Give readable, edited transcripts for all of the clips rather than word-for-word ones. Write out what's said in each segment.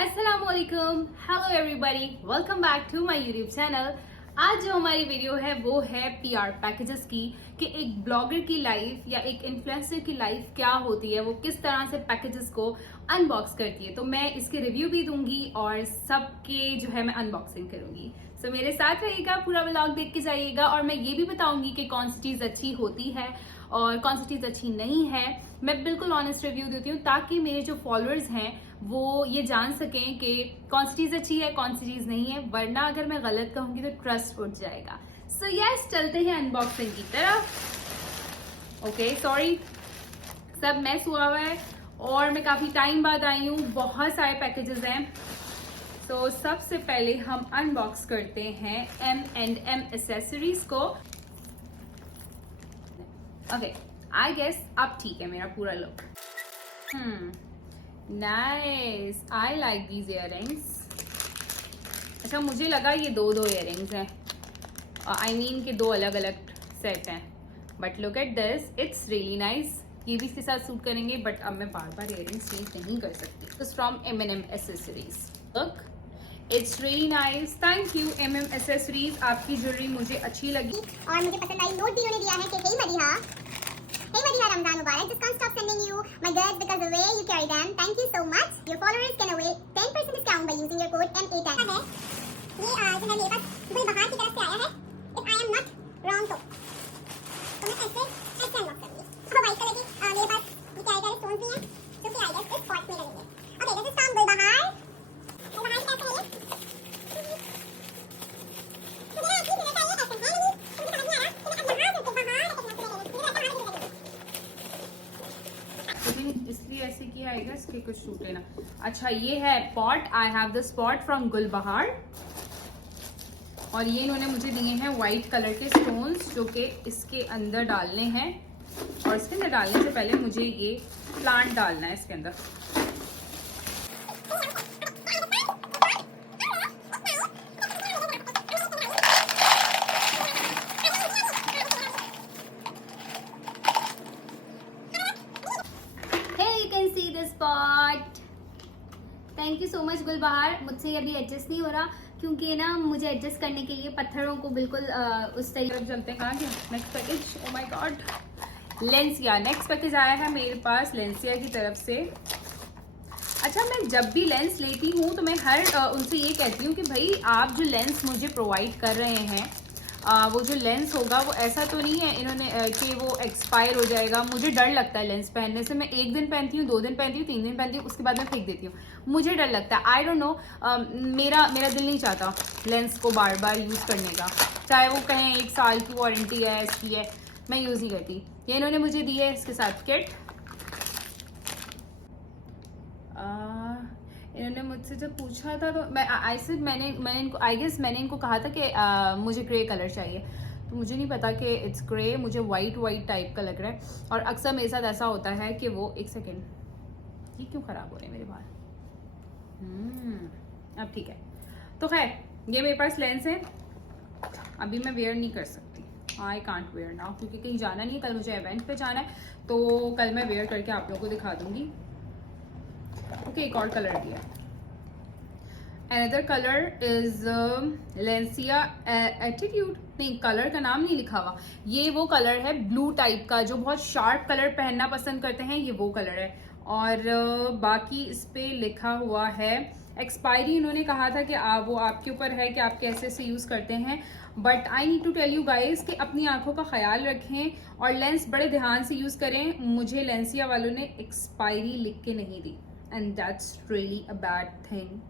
अस्सलामुअलैकुम, hello everybody, welcome back to my YouTube channel. आज जो हमारी वीडियो है वो है पीआर पैकेजेस की, कि एक ब्लॉगर की लाइफ या एक इन्फ्लुएंसर की लाइफ क्या होती है, वो किस तरह से पैकेजेस को अनबॉक्स करती है। तो मैं इसके रिव्यू भी दूंगी और सबके जो है मैं अनबॉक्सिंग करूंगी। सो मेरे साथ रहिएगा, पूरा व्लॉग देख के जाइएगा और मैं ये भी बताऊंगी कि कौन सी चीज अच्छी होती है और कौन सी चीज अच्छी नहीं है। मैं बिल्कुल ऑनेस्ट रिव्यू देती हूँ ताकि मेरे जो फॉलोअर्स हैं वो ये जान सकें कि कौन सी चीज अच्छी है, कौन सी चीज नहीं है, वरना अगर मैं गलत कहूंगी तो ट्रस्ट उठ जाएगा। सो यस, चलते हैं अनबॉक्सिंग की तरफ। ओके, सॉरी, सब मैस हुआ हुआ है और मैं काफी टाइम बाद आई हूँ, बहुत सारे पैकेजेस हैं। तो सबसे पहले हम अनबॉक्स करते हैं M&M एसेसरीज को। ओके, आई गेस अब ठीक है मेरा पूरा look. Nice, I like these earrings. अच्छा, मुझे लगा ये दो इयररिंग्स हैं, आई मीन कि दो अलग अलग सेट हैं, but look at this, it's really nice. ये भी इसके साथ सूट करेंगे, बट अब मैं बार बार इयररिंग्स चेंज नहीं कर सकती। It's from M&M accessories. Look, it's really nice, thank you M&M accessories. आपकी ज्वेलरी मुझे अच्छी लगी और मुझे पसंद आई। नोट भी उन्होंने दिया है कि हे Madiha, Ramadan Mubarak. Just can't stop sending you my goods because the way you carry them. Thank you so much. Your followers can avail 10% discount by using your code MA10. ये जो है मेरे पास गुलबहार की तरफ से आया है, if I am not wrong तो मैं ऐसे अनलॉक करूंगी। और व्हाइट कलर की मेरे पास ये क्या स्टोन्स भी हैं जो कि आई गेस इस पॉट में लगेंगे। Okay, this is from Gulbahar. Gulbahar की तरफ से इसलिए ऐसे किया है कि कुछ टूटे ना। अच्छा, ये है pot. I have this pot from Gulbahar और ये इन्होंने मुझे दिए हैं व्हाइट कलर के स्टोन्स जो कि इसके अंदर डालने हैं। और इसके अंदर डालने से पहले मुझे ये प्लांट डालना है इसके अंदर। Thank you so much Gulbahar. मुझसे अभी एडजस्ट नहीं हो रहा क्योंकि ना मुझे एडजस्ट करने के लिए पत्थरों को बिल्कुल उस तरीके चलते हैं। कहाँ गया next package? Oh my god, लेंसिया। नेक्स्ट पैकेज आया है मेरे पास लेंसिया की तरफ से। अच्छा, मैं जब भी लेंस लेती हूँ तो मैं हर उनसे ये कहती हूँ कि भाई आप जो लेंस मुझे प्रोवाइड कर रहे हैं वो जो लेंस होगा वो ऐसा तो नहीं है इन्होंने कि वो एक्सपायर हो जाएगा। मुझे डर लगता है लेंस पहनने से। मैं एक दिन पहनती हूँ, 2 दिन पहनती हूँ, 3 दिन पहनती हूँ, उसके बाद मैं फेंक देती हूँ। मुझे डर लगता है, आई डोंट नो, मेरा दिल नहीं चाहता लेंस को बार बार यूज़ करने का। चाहे वो कहें 1 साल की वारंटी है, इसकी है, मैं यूज़ नहीं करती। ये इन्होंने मुझे दी है इसके साथ किट। इन्होंने मुझसे जब पूछा था तो मैंने इनको आई गेस मैंने इनको कहा था कि मुझे ग्रे कलर चाहिए, तो मुझे नहीं पता कि इट्स ग्रे, मुझे वाइट टाइप का लग रहा है। और अक्सर मेरे साथ ऐसा होता है कि वो एक सेकेंड, ये क्यों ख़राब हो रहे हैं मेरे बाल? अब ठीक है। तो खैर, ये मेरे पास लेंस है, अभी मैं वेयर नहीं कर सकती। आई कांट वेयर नाउ क्योंकि कहीं जाना नहीं है, कल मुझे इवेंट पे जाना है, तो कल मैं वेयर करके आप लोगों को दिखा दूंगी। ओके, एक और कलर दिया। अनदर कलर इज लेंसिया एटीट्यूड। नहीं, कलर का नाम नहीं लिखा हुआ। ये वो कलर है ब्लू टाइप का, जो बहुत शार्प कलर पहनना पसंद करते हैं, ये वो कलर है। और बाकी इस पे लिखा हुआ है एक्सपायरी। इन्होंने कहा था कि वो आपके ऊपर है कि आप कैसे से यूज़ करते हैं, but I need to tell you guys कि अपनी आंखों का ख्याल रखें और लेंस बड़े ध्यान से यूज़ करें। मुझे लेंसिया वालों ने एक्सपायरी लिख के नहीं दी, and that's really a bad thing.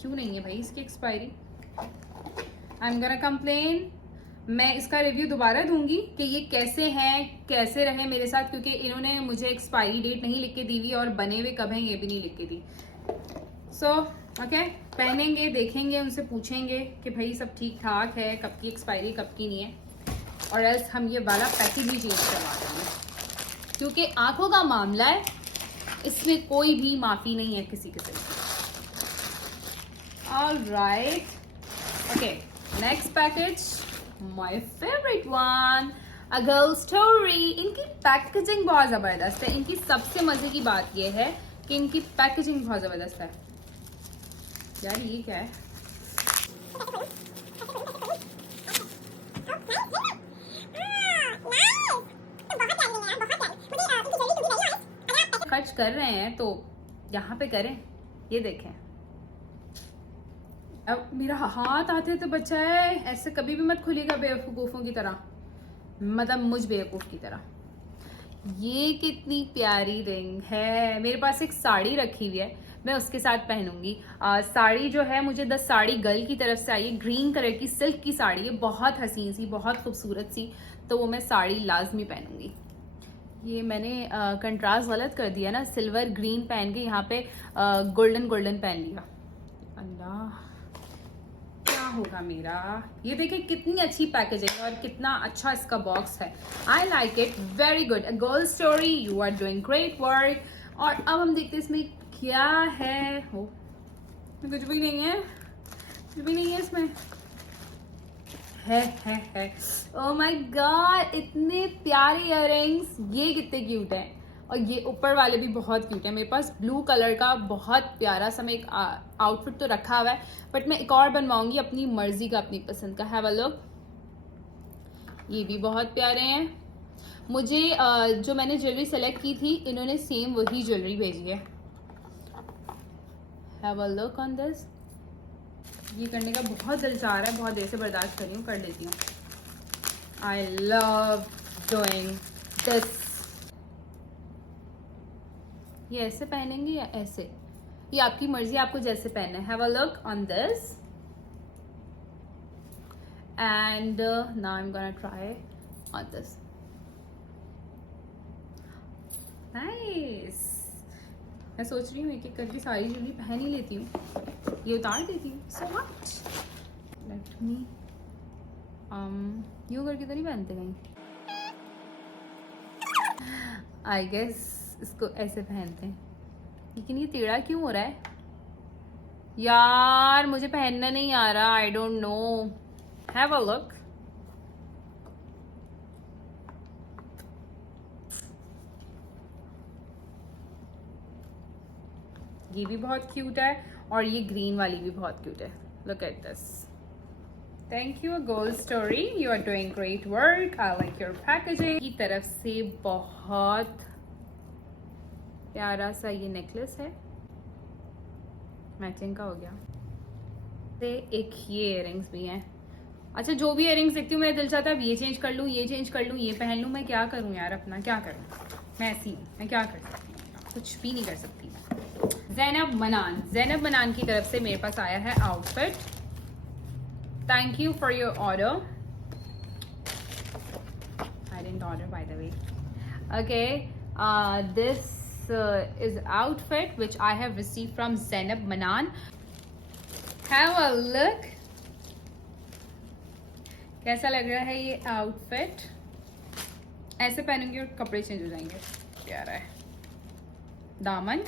क्यों नहीं है भाई इसकी expiry? I am gonna complain. मैं इसका रिव्यू दोबारा दूंगी कि ये कैसे हैं, कैसे रहे मेरे साथ, क्योंकि इन्होंने मुझे एक्सपायरी डेट नहीं लिख के दी हुई और बने हुए कब हैं ये भी नहीं लिख के दी। सो ओके, पहनेंगे, देखेंगे, उनसे पूछेंगे कि भाई सब ठीक ठाक है, कब की एक्सपायरी कब की नहीं है, और एल्स हम ये वाला पैकेज ही चेंज करवा देंगे क्योंकि आंखों का मामला है, इसमें कोई भी माफी नहीं है किसी किस्म की। Alright, okay, next package, my favourite one, a girl story. इनकी पैकेजिंग बहुत जबरदस्त है। इनकी सबसे मजे की बात यह है कि इनकी पैकेजिंग बहुत जबरदस्त है। यार ये क्या है? खर्च कर रहे हैं तो यहाँ पे करें। ये देखें, अब मेरा हाथ आते तो बच्चा है, ऐसे कभी भी मत खुलेगा बेवकूफ़ों की तरह, मतलब मुझ बेवकूफ़ की तरह। ये कितनी प्यारी रिंग है। मेरे पास एक साड़ी रखी हुई है, मैं उसके साथ पहनूंगी। साड़ी जो है मुझे द साड़ी गर्ल की तरफ से आई है, ग्रीन कलर की सिल्क की साड़ी है, बहुत हसीन सी, बहुत खूबसूरत सी, तो वो मैं साड़ी लाजमी पहनूंगी। ये मैंने कंट्रास्ट गलत कर दिया ना, सिल्वर ग्रीन पहन के यहाँ पे गोल्डन गोल्डन पहन लिया। अल्लाह क्या होगा मेरा। ये देखिए कितनी अच्छी पैकेजिंग और कितना अच्छा इसका बॉक्स है। I like it, very good, a girl story, you are doing great work. और अब हम देखते हैं इसमें क्या है। हो कुछ भी नहीं है, कुछ भी नहीं है इसमें। है ओह माय गॉड, इतने प्यारे इयररिंग्स। ये कितने क्यूट हैं, और ये ऊपर वाले भी बहुत क्यूट है। मेरे पास ब्लू कलर का बहुत प्यारा सा मैं एक आउटफिट तो रखा हुआ है, बट मैं एक और बनवाऊंगी अपनी मर्जी का, अपनी पसंद का। हैव अ लुक, ये भी बहुत प्यारे हैं। मुझे जो मैंने ज्वेलरी सेलेक्ट की थी, इन्होंने सेम वही ज्वेलरी भेजी है। Have a look on this. ये करने का बहुत दिल चाह रहा है, बहुत देर से बर्दाश्त कर रही हूँ, कर लेती हूँ। I love doing this. ये ऐसे पहनेंगे या ऐसे, ये आपकी मर्जी, आपको जैसे पहनना है। Have a look on this and now I am gonna try on this. Nice. मैं सोच रही हूँ एक एक करके सारी ज्वेलरी पहन ही लेती हूँ, ये उतार देती हूँ। सो व्हाट, लेट मी यूँ करके तो नहीं पहनते कहीं। आई गेस इसको ऐसे पहनते हैं, लेकिन ये टेढ़ा क्यों हो रहा है यार, मुझे पहनना नहीं आ रहा। I don't know. Have a look. ये भी बहुत क्यूट है, और ये ग्रीन वाली भी बहुत क्यूट है। Look at this. Thank you girl story, you are doing great work, I like your packaging. की तरफ से बहुत प्यारा सा ये नेकलेस है, मैचिंग का हो गया। से एक ये इयररिंग्स भी हैं। अच्छा, जो भी इयररिंग्स देखती हूँ मेरा दिल चाहता है अब ये चेंज कर लूँ, ये चेंज कर लूँ, ये पहन लूँ। मैं क्या करूँ यार, अपना क्या करूँ, मैं ऐसी हूँ, मैं क्या कर सकती हूँ, कुछ भी नहीं कर सकती। ज़ैनब मनान की तरफ से मेरे पास आया है outfit. Thank you for your order. I didn't order by the way. Okay, this is outfit which I have received from Zainab Manan. Have a look. कैसा लग रहा है ये आउटफिट? ऐसे पहनूंगी और कपड़े चेंज हो जाएंगे। प्यारा है। दामन,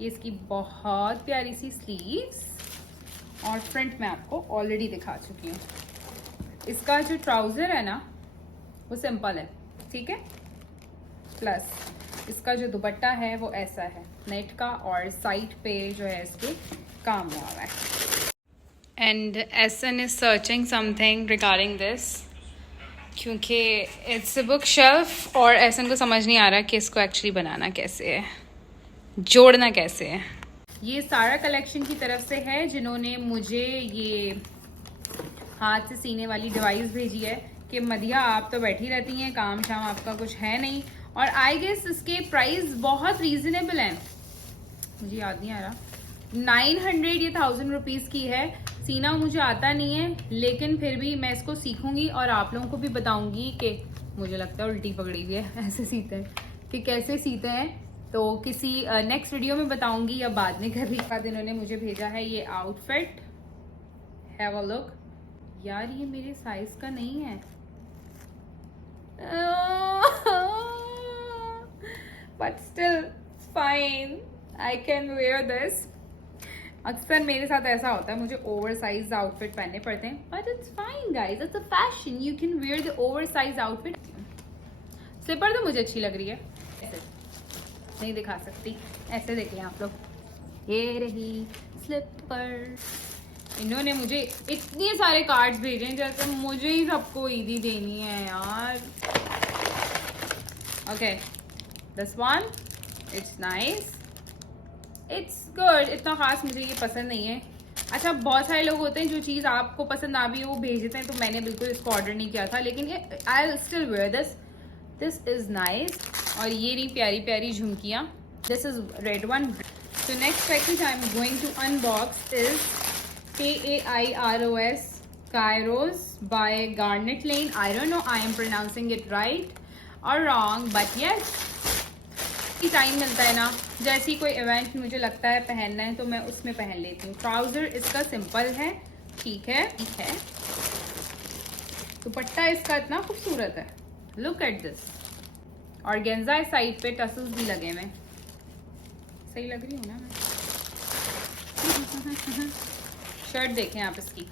ये इसकी बहुत प्यारी सी स्लीव्स, और फ्रंट में आपको ऑलरेडी दिखा चुकी हूँ। इसका जो ट्राउजर है ना वो सिंपल है, ठीक है, प्लस इसका जो दुपट्टा है वो ऐसा है नेट का, और साइड पे जो है इसके काम हुआ है। And essence is searching something regarding this, क्योंकि इट्स अ बुक शेल्फ, और एसन को समझ नहीं आ रहा कि इसको एक्चुअली बनाना कैसे है, जोड़ना कैसे है। ये सारा कलेक्शन की तरफ से है, जिन्होंने मुझे ये हाथ से सीने वाली डिवाइस भेजी है कि मदिया आप तो बैठी रहती हैं, काम शाम आपका कुछ है नहीं। और आई गेस इसके प्राइस बहुत रीजनेबल हैं, मुझे याद नहीं आ रहा, 900 या 1000 रुपीज़ की है। सीना मुझे आता नहीं है, लेकिन फिर भी मैं इसको सीखूंगी और आप लोगों को भी बताऊंगी कि मुझे लगता है उल्टी पकड़ी हुई है, ऐसे सीते हैं कि कैसे सीते हैं, तो किसी नेक्स्ट वीडियो में बताऊंगी या बाद में कर रही। बाद इन्होंने मुझे भेजा है ये आउटफिट। Have a look. यार ये मेरे साइज का नहीं है, but still fine, I can wear this. अक्सर मेरे साथ ऐसा होता है, मुझे ओवर साइज आउटफिट पहनने पड़ते हैं, but it's fine guys, it's a fashion, you can wear the over size outfit. Slipper तो मुझे अच्छी लग रही है, ऐसे नहीं दिखा सकती, ऐसे देख लें आप लोग, ये रही स्लीपर। इन्होंने मुझे इतने सारे कार्ड्स भेजे हैं जैसे मुझे ही सबको ईदी देनी है यार। Okay, this one it's nice, it's good. इतना खास मुझे ये पसंद नहीं है। अच्छा, बहुत सारे लोग होते हैं जो चीज़ आपको पसंद ना भी हो वो भेज देते हैं, तो मैंने बिल्कुल इसको ऑर्डर नहीं किया था, लेकिन ये I will still wear this. This is nice. और ये रही प्यारी प्यारी झुमकियाँ। This is red one. So next package I am going to unbox is Kairos Kairos by Garnet Lane. I don't know I am pronouncing it right or wrong, but yes, की time मिलता है ना, जैसे ही कोई event मुझे लगता है पहनना है तो मैं उसमें पहन लेती हूँ। ट्राउजर इसका सिंपल है, ठीक है, ठीक है। दुपट्टा इसका इतना खूबसूरत है, look at this. Organza side पे टसल्स भी लगे हुए, सही लग रही हूँ ना मैं? शर्ट देखें आप इसकी,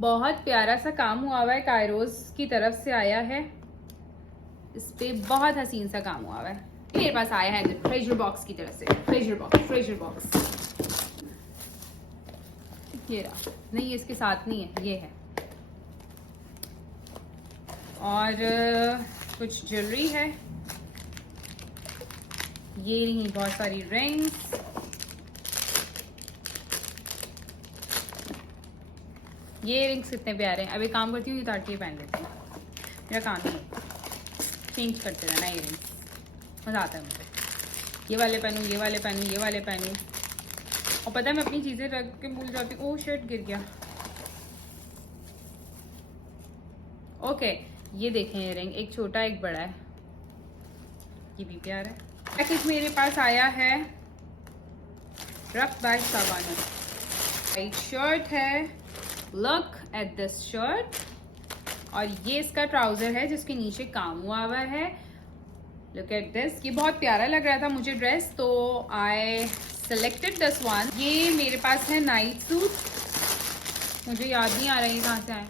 बहुत प्यारा सा काम हुआ हुआ है, कायरोस की तरफ से आया है। इस पे बहुत हसीन सा काम हुआ हुआ है। मेरे पास आया है ट्रेजर बॉक्स की तरफ से। ट्रेजर बॉक्स ये रहा। नहीं, इसके साथ नहीं है, ये है। और कुछ ज्वेलरी है, ये रही बहुत सारी रिंग्स। ये रिंग्स कितने प्यारे हैं। अभी काम करती हूँ, ये तार के पहन लेती हूँ, मेरा काम है चेंज करते रहना। ये रिंग्स मज़ा आता है मुझे। ये वाले पहनूँ, ये वाले पहनूँ, ये वाले पहनूँ। और पता है मैं अपनी चीज़ें रख के भूल जाती हूँ। ओह शर्ट गिर गया। ओके, ये देखें, ये रिंग एक छोटा एक बड़ा है, ये भी प्यारा है। पैकेज मेरे पास आया है रफ बाय साबाना। वाइट शर्ट है, लुक एट दिस शर्ट। और ये इसका ट्राउजर है जिसके नीचे काम हुआ हुआ है, लुक एट दिस। ये बहुत प्यारा लग रहा था मुझे ड्रेस, तो आई सेलेक्टेड दिस वन। ये मेरे पास है नाइट सूट, मुझे याद नहीं आ रहा है कहाँ से आए,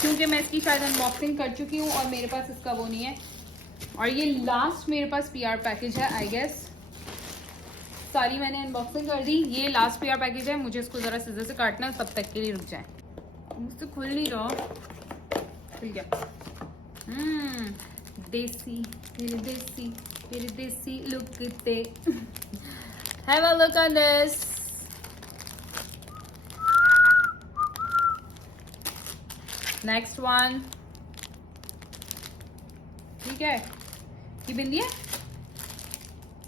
क्योंकि मैं इसकी शायद अनबॉक्सिंग कर चुकी हूँ और मेरे पास इसका वो नहीं है। और ये लास्ट मेरे पास पीआर पैकेज है, आई गेस सारी मैंने अनबॉक्सिंग कर दी। ये लास्ट पीआर पैकेज है, मुझे इसको ज़रा सीजर से काटना है, तब तक के लिए रुक जाए। मुझसे खुल नहीं रहा, खुल गया। देसी तेरे देसी लुक ते। Have a look on this. Next one, ठीक है, ये बिंदिया।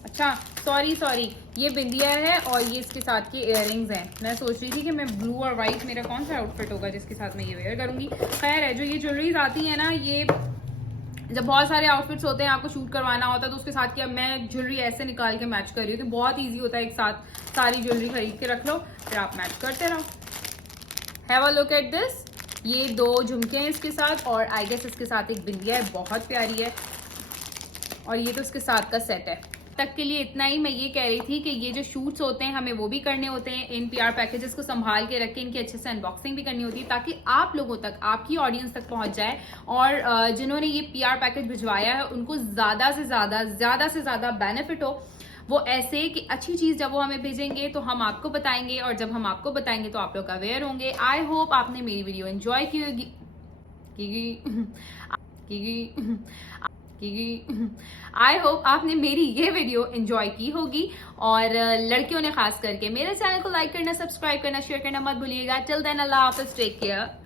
अच्छा सॉरी, ये बिंदिया है और ये इसके साथ के इयररिंग्स हैं। मैं सोच रही थी कि मैं ब्लू और वाइट मेरा कौन सा आउटफिट होगा जिसके साथ मैं ये वेयर करूंगी। खैर है, जो ये ज्वेलरीज आती है ना, ये जब बहुत सारे आउटफिट्स होते हैं आपको शूट करवाना होता है तो उसके साथ क्या मैं ज्वेलरी ऐसे निकाल के मैच कर रही हूँ, तो बहुत ईजी होता है। एक साथ सारी ज्वेलरी खरीद के रख लो, फिर आप मैच करते रहो। Have a look at this. ये दो झुमके हैं इसके साथ, और आई गेस इसके साथ एक बिंदिया है, बहुत प्यारी है। और ये तो इसके साथ का सेट है। तक के लिए इतना ही। मैं ये कह रही थी कि ये जो शूट्स होते हैं हमें वो भी करने होते हैं, इन पीआर पैकेजेस को संभाल के रख के इनकी अच्छे से अनबॉक्सिंग भी करनी होती है, ताकि आप लोगों तक, आपकी ऑडियंस तक पहुंच जाए। और जिन्होंने ये पीआर पैकेज भिजवाया है उनको ज़्यादा से ज़्यादा बेनिफिट हो। वो ऐसे कि अच्छी चीज़ जब वो हमें भेजेंगे तो हम आपको बताएंगे, और जब हम आपको बताएंगे तो आप लोग अवेयर होंगे। आई होप आपने मेरी वीडियो एंजॉय की होगी। आई होप आपने मेरी ये वीडियो एंजॉय की होगी। और लड़कियों ने खास करके मेरे चैनल को लाइक करना, सब्सक्राइब करना, शेयर करना मत भूलिएगा। टिल देन अल्लाह हाफिज़, टेक केयर।